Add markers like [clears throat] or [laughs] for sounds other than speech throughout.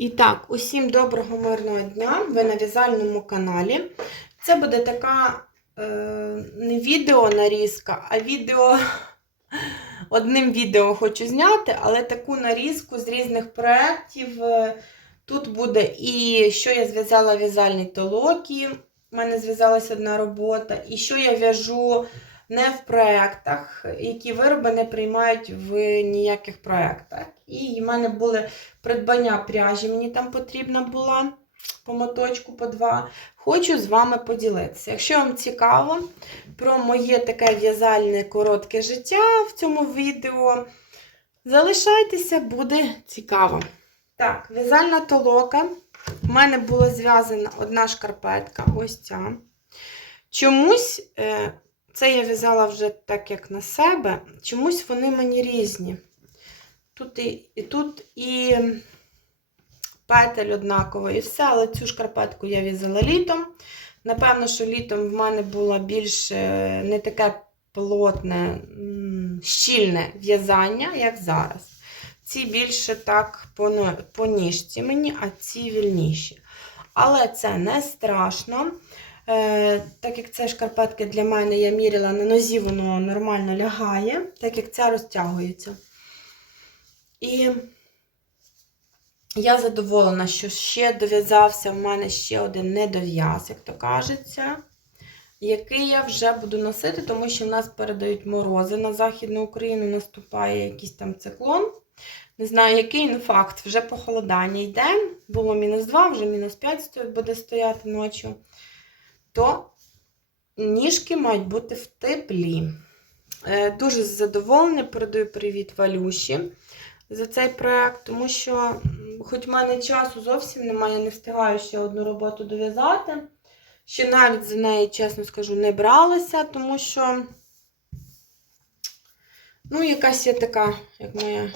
І так, усім доброго мирного дня! Ви на в'язальному каналі. Це буде така е, не відео нарізка, а відео. [laughs] Одним відео хочу зняти, але таку нарізку з різних проєктів. Е, Тут буде і що я зв'язала в'язальні толоки. У мене зв'язалася одна робота, і що я в'яжу не в проєктах, які вироби не приймають в ніяких проєктах. І в мене були придбання пряжі, мені там потрібна була по моточку, по два. Хочу з вами поділитися. Якщо вам цікаво про моє таке в'язальне коротке життя в цьому відео, залишайтеся, буде цікаво. Так, в'язальна толока. У мене була зв'язана одна шкарпетка, ось ця. Чомусь, е, це я в'язала вже так, як на себе, чомусь вони мені різні. Тут і, і тут і петель однаково, і все, але цю шкарпетку я в'язала літом. Напевно, що літом в мене було більш е, не таке плотне, щільне в'язання, як зараз. Ці більше так по, по ніжці мені, а ці вільніші. Але це не страшно. Е, так як це шкарпетки для мене я міряла на нозі, воно нормально лягає, так як ця розтягується. І я задоволена, що ще дов'язався в мене ще один недов'яз, як то кажеться, який я вже буду носити, тому що в нас передають морози на Західну Україну, наступає якийсь там циклон. Не знаю, який, ну факт, вже похолодання йде. Було мінус 2, вже мінус 5 буде стояти ночі. То ніжки мають бути в теплі. Е, Дуже задоволена, передаю привіт Валюші за цей проект, тому що, хоч в мене часу зовсім немає, я не встигаю ще одну роботу дов'язати. Ще навіть за неї, чесно скажу, не бралася, тому що, ну, якась я така, як моя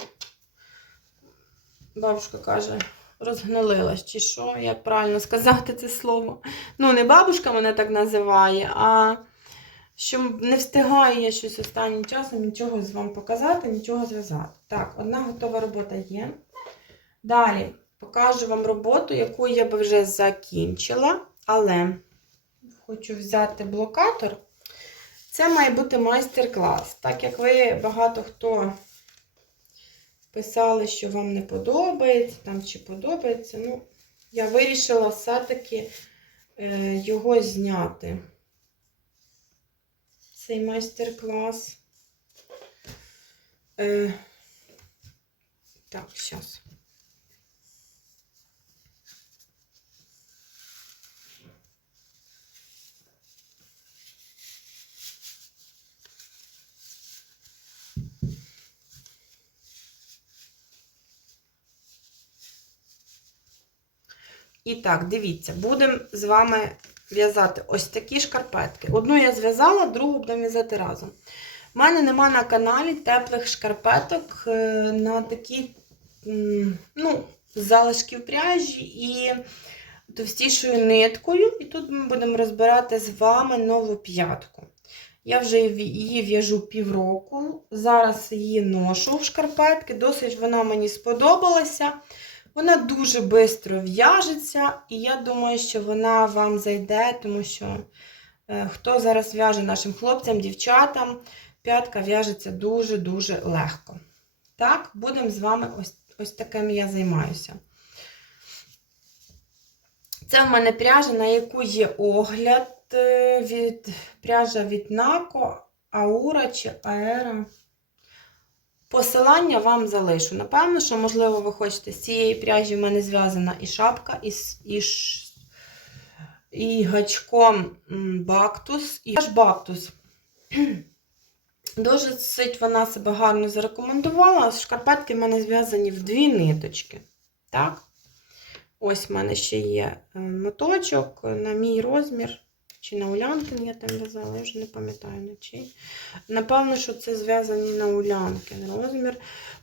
бабушка каже, розгнилилась, чи що, як правильно сказати це слово. Ну, не бабушка мене так називає, а що не встигаю я щось останнім часом нічого з вам показати, нічого зв'язати. Так, одна готова робота є. Далі покажу вам роботу, яку я би вже закінчила, але хочу взяти блокатор. Це має бути майстер-клас. Так як ви багато хто писали, що вам не подобається, там чи подобається, ну, я вирішила все-таки е, його зняти. Цей майстер-клас. Е, так, зараз. І так, дивіться, будемо з вами в'язати ось такі шкарпетки. Одну я зв'язала, другу будемо в'язати разом. У мене нема на каналі теплих шкарпеток е, на такі ну, залишків пряжі і товстішою ниткою. І тут ми будемо розбирати з вами нову п'ятку. Я вже її в'яжу півроку. Зараз її ношу в шкарпетки. Досить вона мені сподобалася. Вона дуже швидко в'яжеться, і я думаю, що вона вам зайде, тому що е, хто зараз в'яже нашим хлопцям, дівчатам, п'ятка в'яжеться дуже-дуже легко. Так, будемо з вами ось, ось таким я займаюся. Це в мене пряжа, на яку є огляд е, від пряжа від Нако, Аура чи Аера. Посилання вам залишу. Напевно, що, можливо, ви хочете з цієї пряжі в мене зв'язана і шапка, і, і, і гачком бактус, і аж бактус. Дуже сить вона себе гарно зарекомендувала. Шкарпетки в мене зв'язані в дві ниточки. Так? Ось в мене ще є е, моточок на мій розмір. Чи на Улянкин я там в'язала, я вже не пам'ятаю на чий. Напевно, що це зв'язані на Улянкин розмір.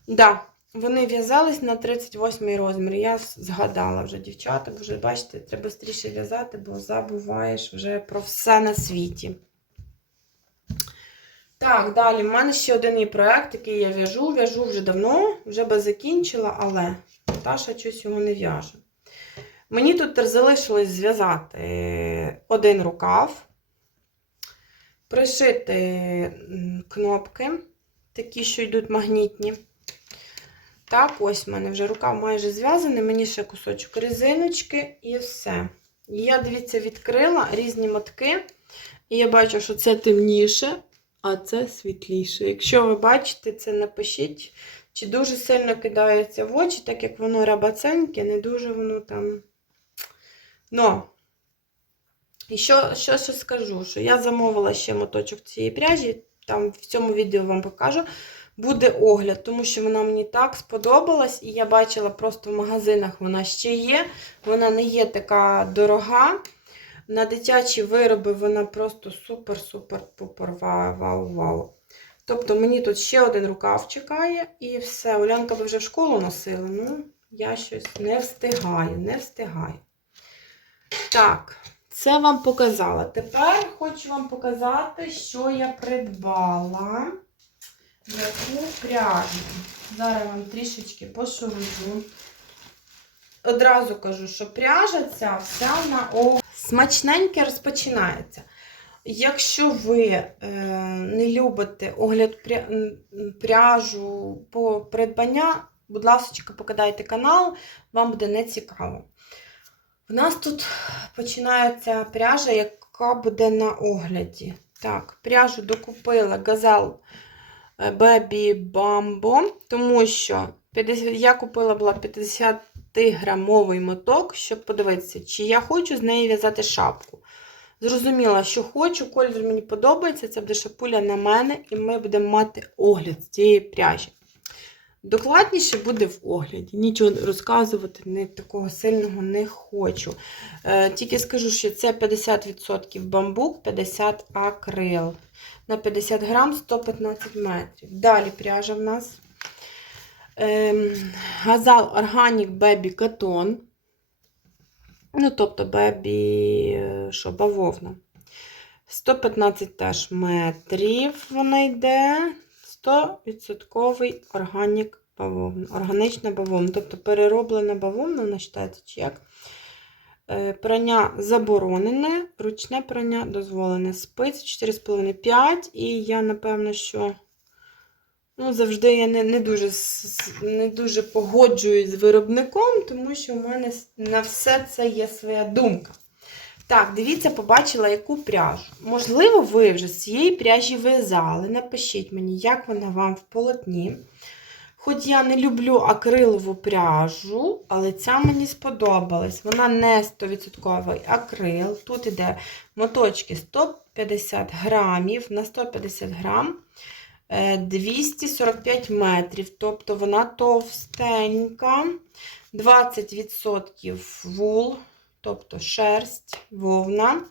Да, вони в'язались на 38 розмір. Я згадала вже дівчата, вже бачите, треба швидше в'язати, бо забуваєш вже про все на світі. Так, далі. в мене ще один є проєкт, який я в'яжу. В'яжу вже давно, вже би закінчила, але Наташа щось його не в'яже. Мені тут залишилось зв'язати один рукав, пришити кнопки, такі, що йдуть магнітні. Так, ось в мене вже рукав майже зв'язаний, мені ще кусочок резиночки і все. Я, дивіться, відкрила різні мотки, і я бачу, що це темніше, а це світліше. Якщо ви бачите, це напишіть, чи дуже сильно кидається в очі, так як воно рабаценьке, не дуже воно там. Но. І що, що ще скажу, що я замовила ще моточок цієї пряжі, там в цьому відео вам покажу. Буде огляд, тому що вона мені так сподобалась, і я бачила просто в магазинах вона ще є. Вона не є така дорога. На дитячі вироби вона просто супер-супер-пупер вау-вау-вау. Тобто мені тут ще один рукав чекає, і все. Улянка би вже в школу носила. Ну, я щось не встигаю, не встигаю. Так, це вам показала. Тепер хочу вам показати, що я придбала. Яку пряжу. Зараз вам трішечки пошуружу. Одразу кажу, що пряжа ця вся на о... смачненьке розпочинається. Якщо ви е, не любите огляд пря- пряжу по придбання, будь ласка, покидайте канал, вам буде не В нас тут починається пряжа, яка буде на огляді. Так, пряжу докупила газал Baby Bambo, тому що 50, я купила була 50-грамовий моток, щоб подивитися, чи я хочу з неї в'язати шапку. Зрозуміла, що хочу, кольор мені подобається, це буде шапуля на мене, і ми будемо мати огляд з цієї пряжі. Докладніше буде в огляді. Нічого розказувати не такого сильного не хочу. Е, тільки скажу, що це 50% бамбук, 50 акрил. На 50 грам 115 метрів. Далі пряжа в нас. Ем, Газал Organic Baby Cotton. Ну, тобто бебі, е, що, бавовна. 115 теж метрів вона йде. 100% органік бавовна. Органічна бавовна. Тобто перероблена бавовна, вона вважається, чи як. Е, Прання заборонене, ручне прання дозволене. Спиць 4,5-5. І я, напевно, що ну, завжди я не, не, дуже, не дуже погоджуюсь з виробником, тому що в мене на все це є своя думка. Так, дивіться, побачила, яку пряжу. Можливо, ви вже з цієї пряжі в'язали. Напишіть мені, як вона вам в полотні. Хоч я не люблю акрилову пряжу, але ця мені сподобалась. Вона не 100% акрил. Тут іде моточки 150 грамів на 150 грам. е, 245 метрів. Тобто вона товстенька. 20% вул, тобто шерсть, вовна.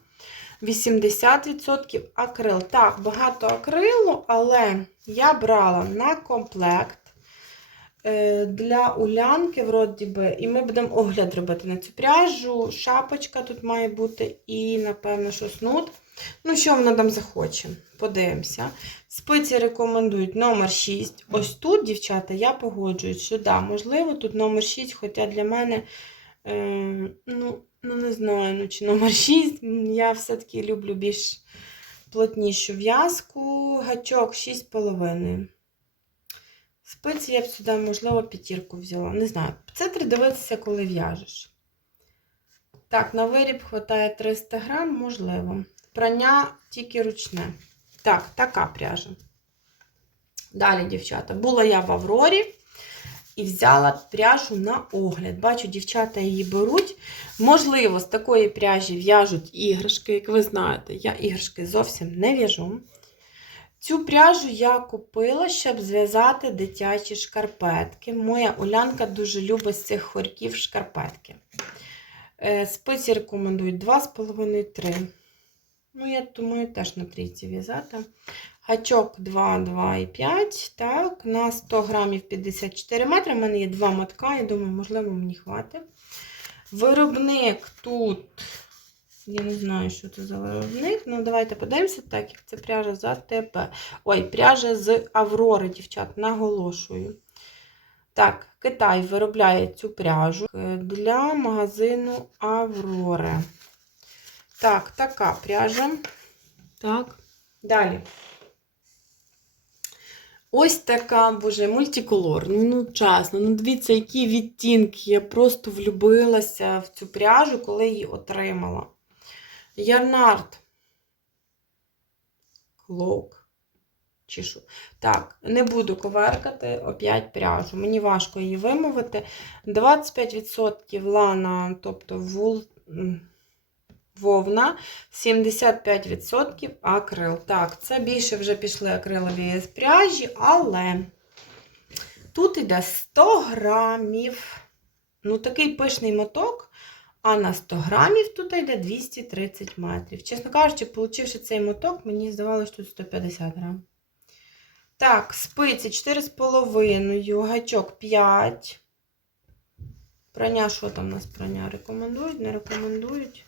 80% акрил. Так, багато акрилу, але я брала на комплект е, для улянки, вроді би, і ми будемо огляд робити на цю пряжу. Шапочка тут має бути, і, напевно, що снуд. Ну, що вона там захоче? Подивимося. Спиці рекомендують номер 6. Ось тут, дівчата, я погоджуюсь, що да, можливо, тут номер 6, хоча для мене, е, ну, ну, не знаю, ну, чи номер 6. Я все-таки люблю більш плотнішу в'язку. Гачок 6,5. Спиці я б сюди, можливо, п'ятірку взяла. Не знаю. Це треба дивитися, коли в'яжеш. Так, на виріб вистачає 300 грам, можливо. Прання тільки ручне. Так, така пряжа. Далі, дівчата, була я в Аврорі і взяла пряжу на огляд. Бачу, дівчата її беруть. Можливо, з такої пряжі в'яжуть іграшки, як ви знаєте, я іграшки зовсім не в'яжу. Цю пряжу я купила, щоб зв'язати дитячі шкарпетки. Моя Улянка дуже любить з цих хорьків шкарпетки. Е, Спиці рекомендують 2,5-3. Ну, я думаю, теж на трійці в'язати. Гачок 2, 2 і 5. Так, на 100 грамів 54 метри. У мене є два мотка, я думаю, можливо, мені хватить. Виробник тут, я не знаю, що це за виробник. Ну, давайте подивимося, так як це пряжа з АТП. Ой, пряжа з Аврори, дівчат, наголошую. Так, Китай виробляє цю пряжу для магазину Аврори. Так, така пряжа. Так, далі. Ось така, боже, мультиколор. Ну, ну, чесно, ну дивіться, які відтінки. Я просто влюбилася в цю пряжу, коли її отримала. Ярнард. Клоук. Чи що? Так, не буду коверкати опять пряжу. Мені важко її вимовити. 25% лана, тобто вул, вовна, 75% акрил. Так, це більше вже пішли акрилові з пряжі, але тут йде 100 грамів. Ну, такий пишний моток. А на 100 грамів тут йде 230 метрів. Чесно кажучи, получивши цей моток, мені здавалося, що тут 150 грам. Так, спиці 4,5, гачок 5. Прання, що там у нас прання? Рекомендують, не рекомендують.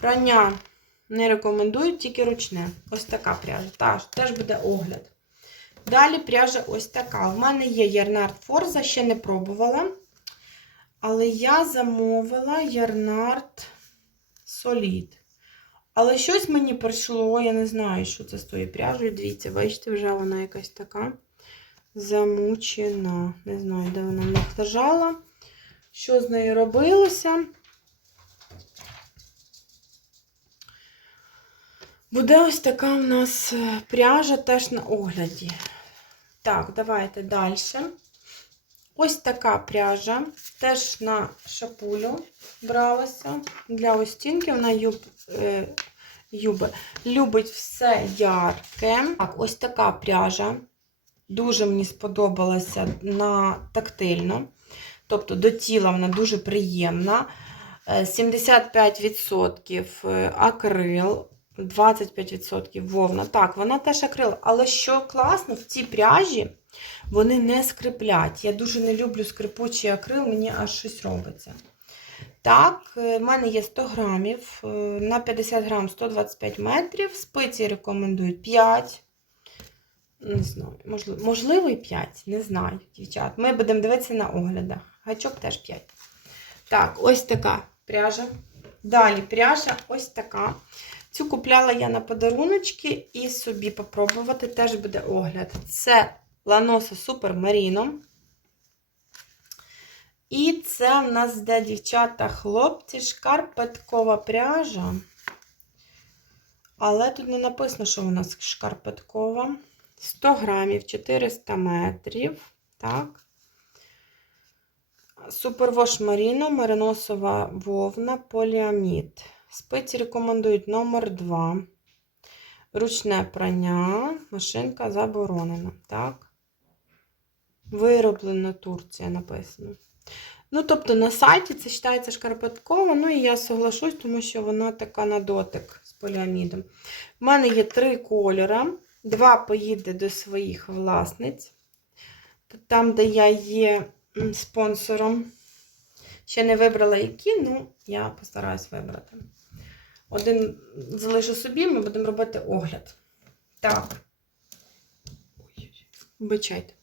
Прання не рекомендують, тільки ручне. Ось така пряжа. Теж, теж буде огляд. Далі пряжа ось така. У мене є Ярнард Форза, ще не пробувала. Але я замовила Ярнард Солід. Але щось мені прийшло, я не знаю, що це з тою пряжею. Дивіться, бачите, вже вона якась така замучена. Не знаю, де вона лежала. Що з нею робилося? Буде ось така у нас е, пряжа теж на огляді. Так, давайте далі. Ось така пряжа, теж на шапулю бралася для остінки. Вона юб, е, юби, любить все ярке. Так, ось така пряжа. Дуже мені сподобалася на тактильно. Тобто до тіла вона дуже приємна. Е, 75% акрил, 25% вовна. Так, вона теж акрил. Але що класно, в цій пряжі вони не скриплять. Я дуже не люблю скрипучий акрил, мені аж щось робиться. Так, е, в мене є 100 грамів, е, на 50 грам 125 метрів. Спиці рекомендують 5. Не знаю, можливо, можливо і 5, не знаю, дівчат. Ми будемо дивитися на оглядах. Гачок теж 5. Так, ось така пряжа. Далі пряжа ось така. Цю купляла я на подаруночки і собі попробувати теж буде огляд. Це Ланоса Супер Маріно. І це в нас де дівчата хлопці, шкарпеткова пряжа. Але тут не написано, що нас шкарпеткова. 100 грамів, 400 метрів. Так. Супервош Маріно, мариносова вовна, поліамід. Спиці рекомендують номер 2. Ручне прання, машинка заборонена. Так. Вироблена Турція написано. Ну, тобто на сайті це вважається шкарпеткова, ну і я соглашусь, тому що вона така на дотик з поліамідом. У мене є три кольори. Два поїде до своїх власниць. Там, де я є спонсором. Ще не вибрала які, ну я постараюсь вибрати. Один залишу собі, ми будемо робити огляд. Так. Вибачайте.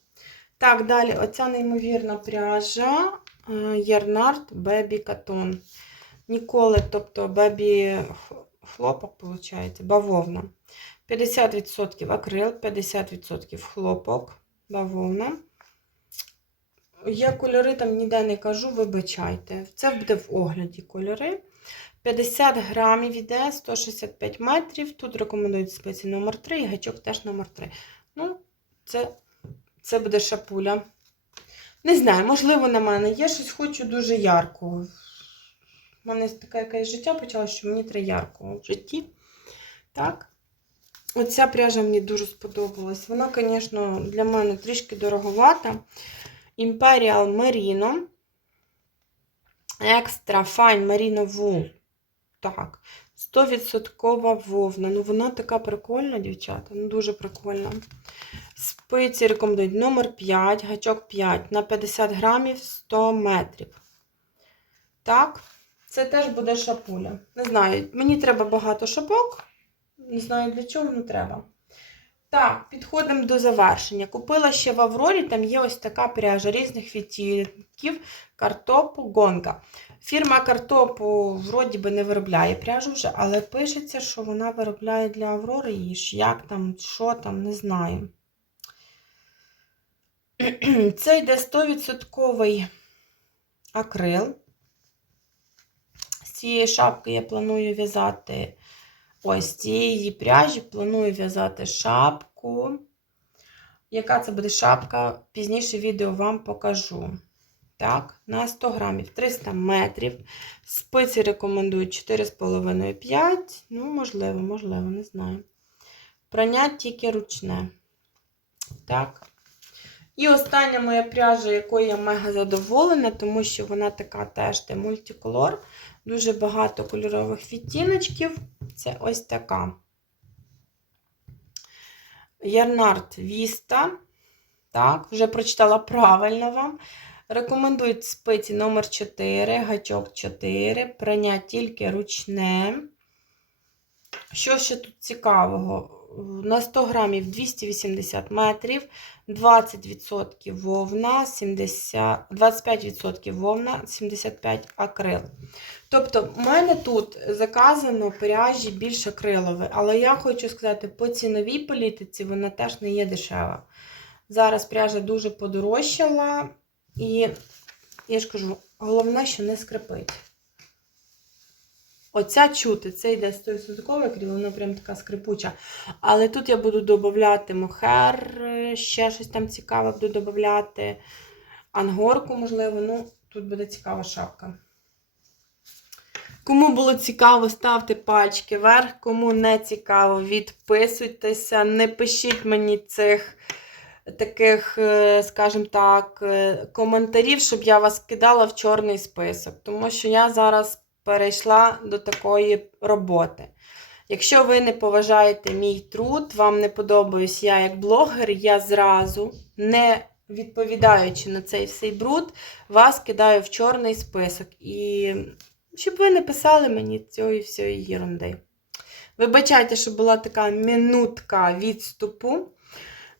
Так, далі оця неймовірна пряжа е, Ярнард Бебі Катон. Ніколи, тобто бебі хлопок, виходить, бавовна. 50% акрил, 50% хлопок, бавовна. Я кольори там ніде не кажу, вибачайте. Це буде в огляді кольори. 50 грамів іде, 165 метрів. Тут рекомендують спиці номер 3 і гачок теж номер 3. Ну, це, це буде шапуля. Не знаю, можливо, на мене. Я щось хочу дуже яркого. У мене таке якесь життя почалося, що мені треба яркого в житті. Так. Оця пряжа мені дуже сподобалась. Вона, звісно, для мене трішки дороговата. Imperial Merino. Extra Fine Merino Wool. Так, 100% вовна. Ну, вона така прикольна, дівчата. Ну, дуже прикольна. Спиці рекомендують номер 5, гачок 5 на 50 грамів 100 метрів. Так, це теж буде шапуля. Не знаю, мені треба багато шапок. Не знаю для чого, але треба. Так, підходимо до завершення. Купила ще в Аврорі, там є ось така пряжа різних відтінків картопу Гонга. Фірма картопу вроді би не виробляє пряжу вже, але пишеться, що вона виробляє для Аврори ж. Як там, що там, не знаю. [clears throat] Це йде 100% акрил. З цієї шапки я планую в'язати. Ось цієї пряжі планую в'язати шапку. Яка це буде шапка? Пізніше відео вам покажу. Так, на 100 грамів 300 метрів. Спиці рекомендую 4,5-5. Ну, можливо, можливо, не знаю. Прання тільки ручне. Так. І остання моя пряжа, якою я мега задоволена, тому що вона така теж де мультиколор. Дуже багато кольорових відтіночків. Це ось така. Ярнард Віста. Так, вже прочитала правильно вам. Рекомендують спиці номер 4, гачок 4, прання тільки ручне. Що ще тут цікавого? На 100 грамів 280 метрів, 20% вовна, 70, 25% вовна, 75% акрил. Тобто, в мене тут заказано пряжі більш акрилове, але я хочу сказати, по ціновій політиці вона теж не є дешева. Зараз пряжа дуже подорожчала, і я ж кажу, головне, що не скрипить. Оця чути, це йде 100% акрил, вона прям така скрипуча. Але тут я буду додавати мохер, ще щось там цікаве буду додавати. Ангорку, можливо, ну, тут буде цікава шапка. Кому було цікаво, ставте пальчики вверх. Кому не цікаво, відписуйтеся. Не пишіть мені цих таких, е, скажімо так, е, коментарів, щоб я вас кидала в чорний список. Тому що я зараз перейшла до такої роботи. Якщо ви не поважаєте мій труд, вам не подобаюсь я як блогер, я зразу, не відповідаючи на цей всей бруд, вас кидаю в чорний список. І щоб ви не писали мені цієї всієї єрунди. Вибачайте, що була така минутка відступу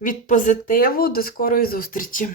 від позитиву. До скорої зустрічі!